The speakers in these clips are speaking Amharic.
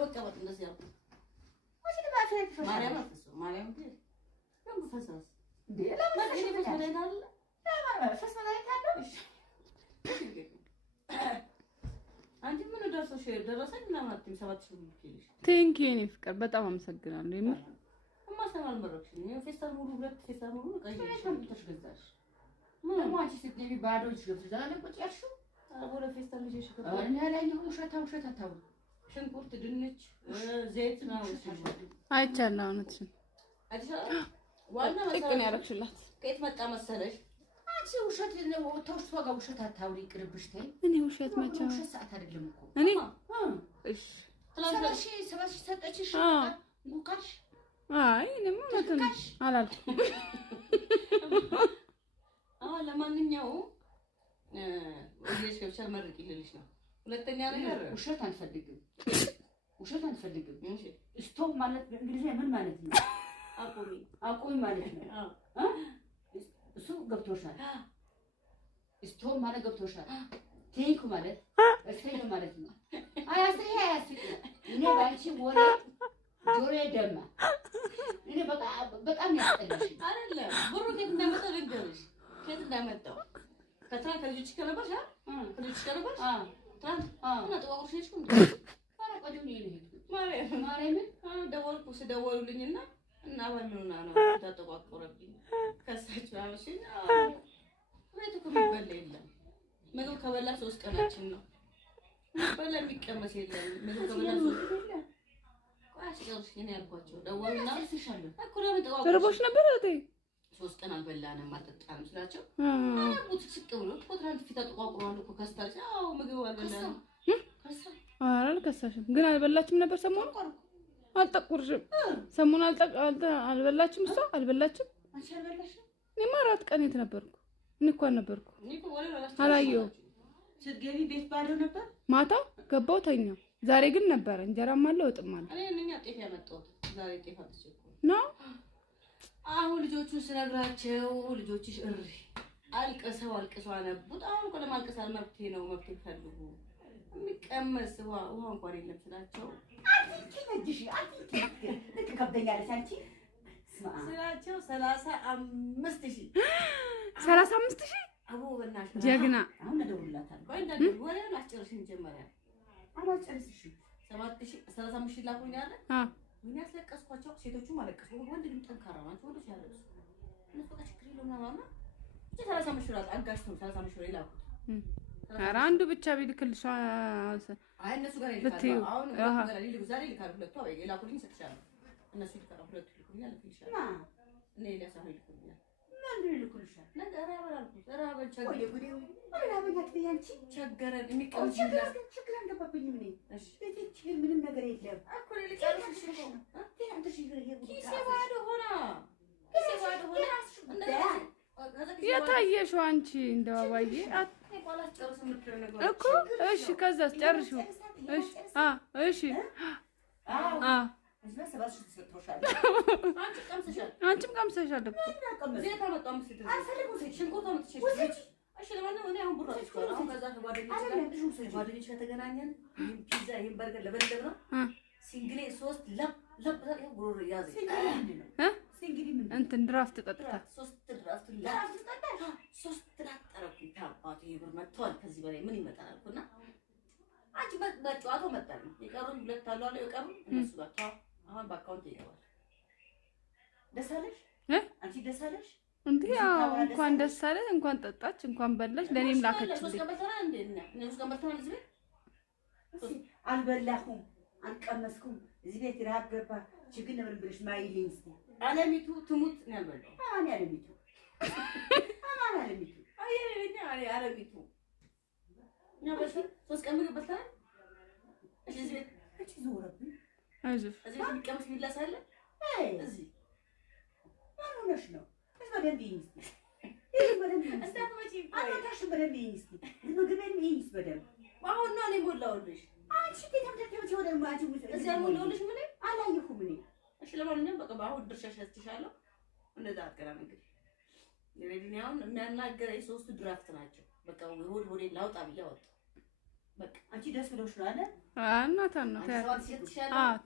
ለመቀበጥ እንደዚህ ያው ማርያም አፍሶ ማርያም ግን ደም ፈሰስ እንዴ ለምን አንቺ ምን ደርሶሽ ደረሰኝ ምናምን አትይም 7000 ብር ይልሽ ቴንክ ዩ እኔ ፍቅር በጣም አመሰግናለሁ የምር ማሰማል መረክሽኝ ፌስታል ሙሉ ሁለት ፌስታል ሙሉ ቀይሽ ተሽገዛሽ ምን አንቺ ስትገቢ ባዶች ገብተሽ ዛሬ ያልሽው ወደ ፌስታል ልጅሽ እኔ ላይ ነው ውሸታ አታው ሽንኩርት ድንች ዘይት ነው አይቻለሁ እውነትሽን ዋና ጥቅን ያረክሽላት ከየት መጣ መሰለሽ አንቺ ውሸት ነው ተውሽቷ ጋር ውሸት አታውሪ ቅርብሽ ተይ እኔ ውሸት መቼ ውሸት ሰዓት አይደለም እኮ እኔ እሺ ሰባሽ ሰጠችሽ ጉካሽ አይ እኔማ ማለት ነው አላልኩም ለማንኛውም ወዲሽ ከብቻ መርቅ ይልልሽ ነው ሁለተኛ ነገር ውሸት አንፈልግም እሺ ስቶፕ ማለት በእንግሊዝኛ ምን ማለት ነው አቁሚ ማለት ነው እሱ ገብቶሻል ስቶፕ ማለት ገብቶሻል ቴንክ ማለት እሰይ ማለት ነው አያስይ እኔ ባንቺ ወሬ ጆሬ ደማ እኔ በጣም ያስጠላሽ አይደለም ብሩ ከየት እንዳመጣው ልንገርሽ ከየት እንዳመጣው ከልጆች ከነበርሽ ከልጆች ከነበርሽ ትናንት እና ጠዋቁሽ ነሽ ቀደም ይሄድ ማርያም ደወልኩ ስደወሉልኝና እና ባልምኑና ነው ተጠቋቆረብኝ ከሳችሁ አመሽኝ ወይቱ ከሚበላ የለም ምግብ ከበላ 3 ቀናችን ነው በላ የሚቀመስ የለም ምግብ ከበላ 3 ቀን ቋሽጨርሽ እኔ ያልኳቸው ደወሉና እልፍሻለሁ እኮ ለምን ተቋቆረ ተርቦሽ ነበር እቴ 3 ቀን አልበላንም አልጠጣንም ስላቸው አቡት ስቅ ብሎ ትናንት ፊት ተቋቁሯል እኮ ከስታች አዎ ምግብ አልበላንም አልከሳሽም ግን አልበላችም ነበር ሰሞኑን አልጠቁርሽም ሰሞኑን አልበላችም እሷ አልበላችም አንቺ አልበላሽም እኔማ 4 ቀን የት ነበርኩ እኔ እኮ አልነበርኩ አላየሁም ስትገቢ ቤት ባዶ ነበር ማታ ገባሁ ተኛሁ ዛሬ ግን ነበር እንጀራም አለ ወጥም አለ እኔ ጤፍ ያመጣሁት ዛሬ ጤፍ አጥቼ ነው አሁን ልጆቹን ስነግራቸው ልጆችሽ አልቀሰው አነቡት አሁን እኮ ለማልቀስ አልመብቴ ነው መብቴ ፈልጉ የሚቀመስ ውሃ እንኳን የለም ስላቸው ስላቸው 35000 አቦ በእናትሽ ጀግና አሁን ደውላታለሁ ወይ እንደዚህ ወሬውን አስጨርሽ መጀመሪያ አላጨርስሽ 35000 ላኩኝ አለ ምን ያስለቀስኳቸው ሴቶቹ ማለቀሱ ወንድ ግን ጠንካራ ናቸው ወንዶች ያለቅሱ እነሱ በቃ ችግር የለውም ማለት ነው 35000 ላት አጋሽ ነው 35000 ይላኩት ኧረ አንዱ ብቻ ቢልክልሽ አይ እነሱ ጋር ይልካሉ አሁን ጋር ይልኩ ዛሬ ይልካሉ ሁለቱ አይ ይላኩልኝ ሰጥቻለሁ እነሱ ይልካሉ ሁለቱ ይልኩልኛል ይልካሉ እኔ ሊያሳው ይልኩልኛል ማን ይልኩልሻል ነገር አራራልኩ ተራበል ቸገረ ቸገረን የሚቀምስ ችግር አንገባብኝ ምን እሺ ቤቴ ምንም ነገር የለም እኮ ልጨርሽ ነው ኪሴ ባዶ ሆና የታየሽው አንቺ እንደው አባዬ እኮ እሺ ከዛስ ጨርሽው እሺ እሺ አንቺም ቀምሰሻል እኮ ዘይት አመጣው ምስል ሽንኩርት አመጥቼ እሺ ለማንኛውም እኔ አሁን ብሩ አጥቷል አሁን ከዛ ጓደኞች ከተገናኘን ፒዛ ይሄን በርገር ለበለብ ነው ሲንግሌ 3 ለብ ጉሮሮ ያዘ ሲንግሌ እንትን ድራፍት ጠጥታ 3 ድራፍት ጠጣ 3 ድራፍት ጠረኩኝ ታባቱ ይብር መጥቷል ከዚህ በላይ ምን ይመጣል አልኩና አንቺ በጨዋታው መጣል የቀሩኝ 2 አሉ የቀሩ እነሱ ጋር ታው አሁን በአካውንት ይገባል ደስ አለሽ አንቺ ደስ አለሽ እንዴ እንኳን ደስ አለ እንኳን ጠጣች እንኳን በላች ለኔም ላከችልኝ አልበላሁም አልቀመስኩም እዚህ ቤት ረሃብ ገባ ችግር ነበር ብለሽ ማይልኝ እስቲ አለሚቱ ትሙት ነው ያልበላው አኔ አለሚቱ አለሚቱ ነው በስ 3 ቀን ምግብ በልተናል እዚህ ቤት እቺ ዞረብኝ አይዞሽ እዚህ የሚቀመስ ይላሳለ እዚህ ማን ሆነሽ ነው በደንብ ይንስ አታሽ በደንብ ይንስ ምግብን ይንስ በደንብ አሁን ነው እኔ ሞላውልሽ አንቺ ተምተምተም ወደ ማጂ እዚያ ሞላውልሽ ምን አላየሁም እኔ እሺ ለማንኛውም በቃ አሁን ድርሻሽ ያስችሻለሁ እንደዛ አትቀራም እንግዲህ ለሌላኛው የሚያናገረኝ 3 ድራፍት ናቸው በቃ ሆድ ላውጣ ብዬ አወጣ በቃ አንቺ ደስ ብሎሽ ነው አይደል? እናታ ነው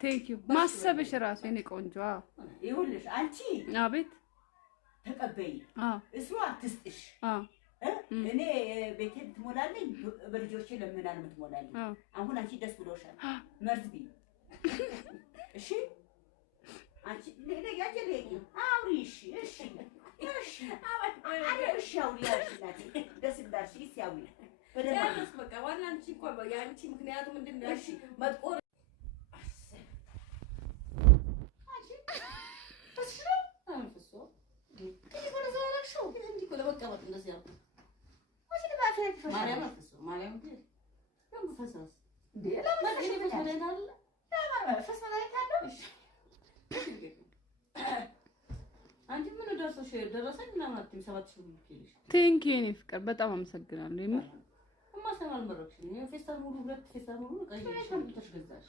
ቴንክ ዩ ማሰብሽ ራሱ የኔ ቆንጆ። ይኸውልሽ አንቺ አቤት ተቀበይ፣ እሱ አትስጥሽ። እኔ ቤቴን ትሞላለኝ፣ በልጆቼ ለምና ነው የምትሞላለኝ። አሁን አንቺ ደስ ብሎሻል፣ መርዝ ቢ እሺ። አንቺ ለያጀ ለይ አውሪ እሺ፣ እሺ፣ እሺ፣ እሺ፣ አውሪ ያልሽናት ደስ እንዳልሽ ይያውሪ በደንብ በቃ ዋና አንቺ እኮ ያንቺ ምክንያቱ ምንድን ነው? እሺ መጥቆር ቴንኪ የኔ ፍቅር በጣም አመሰግናለሁ። የምር ማሰማል መረክሽኝ ፌስታል ሙሉ ሁለት ፌስታል ሙሉ ቀይሽ ተሽገዛሽ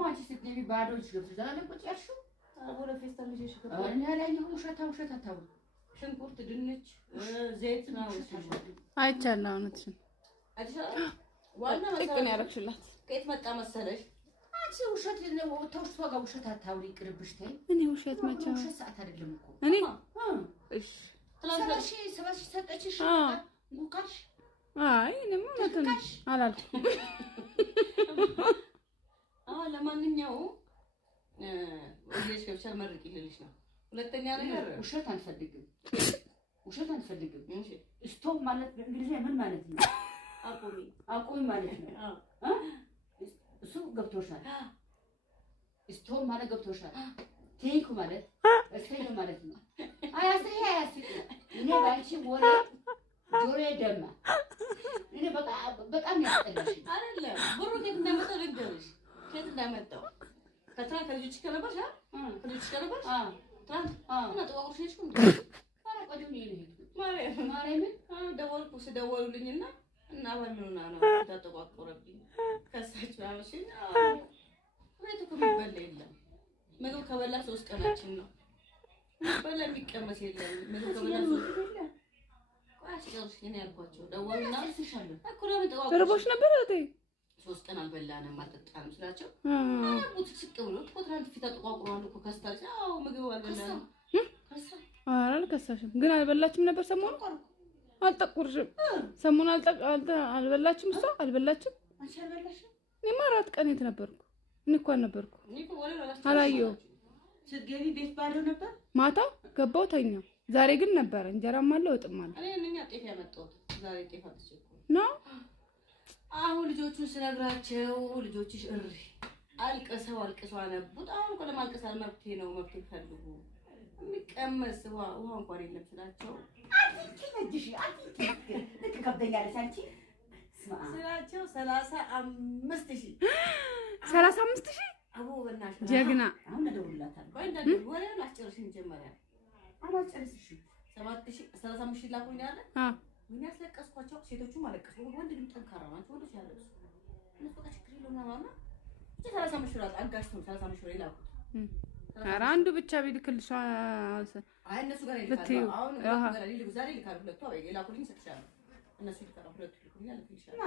ማንቺ ስትገቢ ባዶች ገብተሻል ቁጭ ያልሽው ወደ ፌስታል ልጅሽ እኔ ላይ ውሸታ አታው ሽንኩርት፣ ድንች፣ ዘይት ነው አይቻለሁ። እውነትሽን አይቻለሁ። ዋና ጥቅም ያረክሽላት ከየት መጣ መሰለሽ? አንቺ ውሸት ነው ተውሽቷ ጋር ውሸት አታውሪ፣ ቅርብሽ ተይ። እኔ ውሸት መቼ ውሸት ሰዓት አይደለም እኮ እኔ እሺ ሰባሽ ሰጠችሽ ጉካሽ አይ እኔማ እውነቱን አላልኩም። ለማንኛውም ወይስ ከብቻል መርቅ ይልልሽ ነው። ሁለተኛ ነገር ውሸት አንፈልግም፣ ውሸት አንፈልግም። እሺ ስቶፕ ማለት በእንግሊዝኛ ምን ማለት ነው? አቁሚ ማለት ነው። እሱ ገብቶሻል። ስቶፕ ማለት ገብቶሻል። ቴንክ ማለት እሰይ ማለት ነው። አያስይ እኔ ባንቺ ወሬ ጆሮዬ ደማ። እኔ በጣም ያስጠላሽ አይደለም። ብሩ ከየት እንዳመጣው ልንገርሽ። ከየት እንዳመጣው ከትራንት ከልጆች ከነበርሽ ከልጆች ከነበርሽ ትራንት እና ጥዋቁሽ ነሽ እንዴ? አረቀዱኝ ይሄ ማርያምን ደወልኩ። ስደወሉልኝና እና ባልምኑና ነው ተጠቋቆረብኝ። ከሳች አመሽኝ ወይቱ ከሚበላ የለም። ምግብ ከበላ 3 ቀናችን ነው። በላ የሚቀመስ የለም። ምግብ ከበላ 3 ቀን ቋሽርሽ እኔ ያልኳቸው ደወሉና እልፍሻለሁ እኮ ለምን ተቋቁ ተርቦሽ ነበር እቴ 3 ቀን አልበላንም አልጠጣንም ስላቸው አቡት ስቅ ብሎ ትራንት ፊት ተቋቁሯል እኮ ከስታች። አዎ ምግብ አልበላንም አልከሳሽም ግን አልበላችም ነበር። ሰሞኑን አልጠቁርሽም። ሰሞኑን አልበላችም። እሷ አልበላችም። አንቺ አልበላሽም? እኔማ 4 ቀን የት ነበርኩ? እኔ እኮ አልነበርኩ። አላየሁም። ስትገቢ ቤት ባዶ ነበር። ማታ ገባሁ ተኛሁ። ዛሬ ግን ነበረ እንጀራም አለ ወጥም አለ። እኔ እኛ ጤፍ ያመጣሁት ዛሬ ጤፍ አጥቼ ነው። አሁን ልጆቹን ስነግራቸው ልጆችሽ እሪ አልቀሰው አነቡት። አሁን እኮ ለማልቀስ መብቴ ነው መብቴ ፈልጉ የሚቀመስ ውሃ እንኳን የለም ስላቸው ስላቸው 35,000 አቦ በእናትሽ ጀግና አሁን እደውልላታለሁ። ወይ እንዳትደውል ወሬ ላስጨርሽ መጀመሪያ 35,000 ላኩኝ አለ። ምን ያስለቀስኳቸው ሴቶቹ ማለቀሱ ወንድ ግን ጠንካራ ናቸው። ወንዶች ያለቅሱ እነሱ ጋር ችግር የለውም ማለት ነው። 35,000 አጋሽ ነው 35,000 ላኩት። ኧረ አንዱ ብቻ ቢልክልሽ አይ እነሱ ጋር ይልካሉ። አሁን ጋር ዛሬ ይልካሉ። ሁለቱ አይ ላኩልኝ ሰጥቻለሁ። እነሱ ይልካሉ። ሁለቱ ይልኩልኛል ልክልሻለሁ።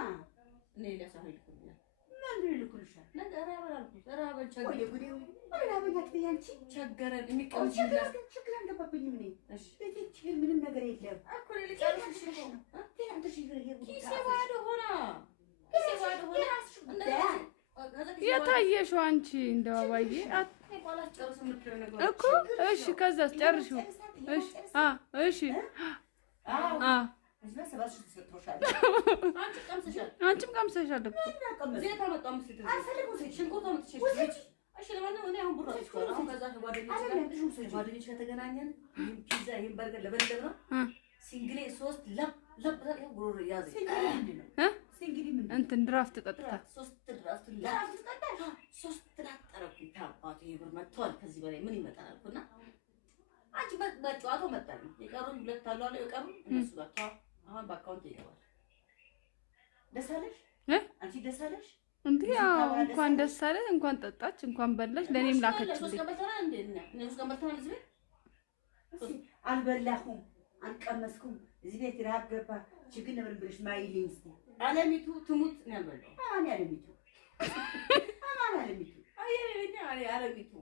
እኔ ሊያሳሁ ይልኩልኛል። ማን ይልኩልሻል? ነገር ያበላልኩ ተራበን ቸገረን የሚቀምስ ችግር አልገባብኝም። እኔ እሺ ቤቴ ምንም ነገር የለም እኮ ልጨርሽ ነው። ኪሴ ባዶ ሆና የታየሽው አንቺ እንደው አባዬ እኮ እሺ። ከዛስ ጨርሽው? እሺ እሺ አንቺም ቀምሰሻል እኮ እንትን ድራፍት ጠጥታ 3 ተጣጣረኩ ታባቱ ይብር መጥቷል። ከዚህ በላይ ምን ይመጣል አልኩና አንቺ በጨዋታው መጣኝ። የቀሩኝ 2 አሉ የቀሩ እነሱ ጋር አሁን በአካውንት ይገባል። ደስ አለሽ አንቺ ደስ አለሽ እንዴ? አዎ እንኳን ደስ አለ እንኳን ጠጣች እንኳን በላች። ለኔም ላከችልኝ። አልበላሁም አንቀመስኩም እዚህ ቤት ረሃብ ገባ ችግር ነበር ብለሽ ማይልኝ እስቲ አለሚቱ ትሙት ነው ያለው። አማን አለሚቱ አለሚቱ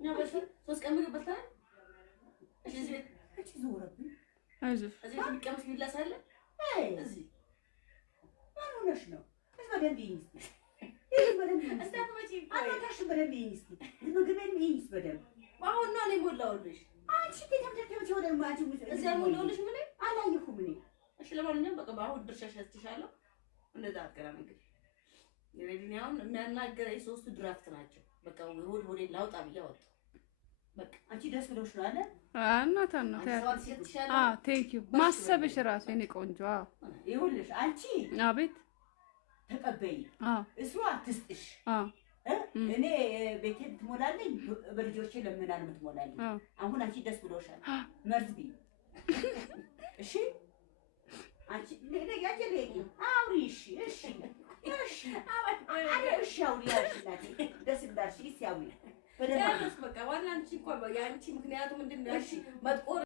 ነው በስ 3 ቀን ምግብ በልተናል። እዚህ ቤት እቺ ዞረብኝ አይዞሽ እዚህ ቤት የሚቀመስ ይላሳለ እዚህ ማን ሆነሽ ነው? እዚህ በደንብ ይንስ በደንብ እንዳትመጪ አናታሽ በደንብ ይንስ ምግብን ይንስ በደንብ አሁን ነው እኔ ሞላውልሽ። አንቺ ተምተምተም ወደ ማጂ እዚህ ሞላውልሽ ምን አላየሁም እኔ። እሺ ለማንኛውም በቃ አሁን ድርሻሽ ያስችሻለሁ። እንደዛ አትቀራም እንግዲህ የሬዲኒያውን የሚያናገረኝ 3ቱ ድራፍት ናቸው። በቃ ወደ ላውጣ ብዬ አወጣሁ። በቃ አንቺ ደስ ብሎሽ ነው አለ እናት ቴንክ ዩ ማሰብሽ ራሱ የኔ ቆንጆ። ይኸውልሽ አንቺ አቤት ተቀበይ እሱ አትስጥሽ። እኔ ቤቴን ትሞላለኝ በልጆቼ ለምናል የምትሞላለኝ። አሁን አንቺ ደስ ብሎሻል መርዝ ቢ እሺ አንቺ ለያጀ ለይ አውሪ እሺ እሺ እሺ እሺ አውሪ ያልሽናት ደስ እንዳልሽ ይስያዊ በደንብ በቃ ዋና አንቺ እንኳን ያንቺ ምክንያቱ ምንድነው? እሺ መጥቆር